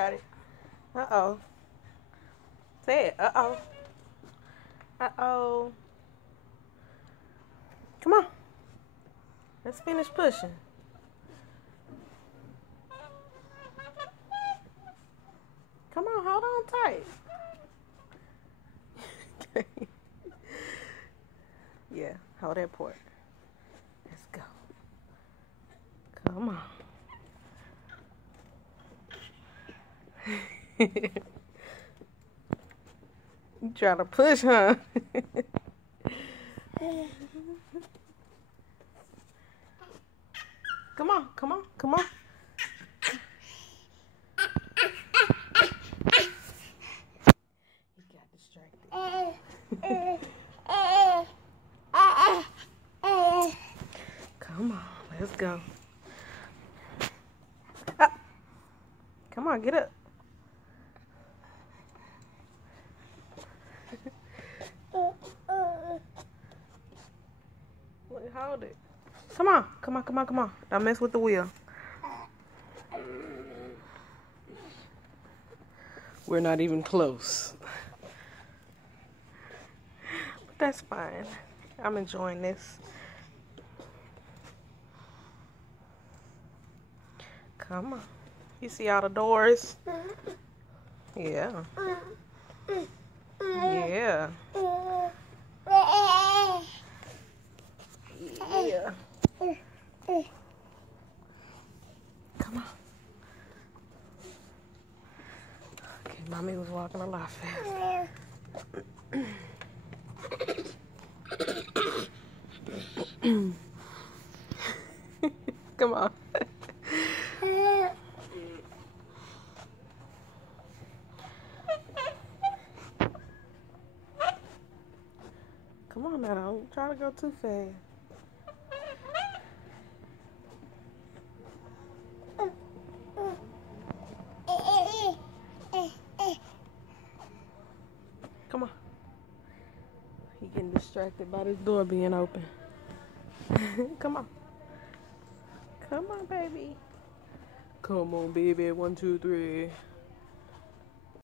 got it. Uh-oh. Say it. Uh-oh. Uh-oh. Come on. Let's finish pushing. Come on, hold on tight. Yeah, hold that port. Let's go. Come on. You trying to push, huh? Come on, come on, come on. He got distracted. Come on, let's go. Ah. Come on, get up. Look, hold it. Come on, come on, come on, come on. Don't mess with the wheel. We're not even close. But that's fine. I'm enjoying this. Come on. You see all the doors? Yeah. Yeah. Yeah. Come on. Okay, mommy was walking a lot faster. Come on. Come on now, don't try to go too fast. Come on. He getting distracted by this door being open. Come on. Come on, baby. Come on, baby. 1, 2, 3.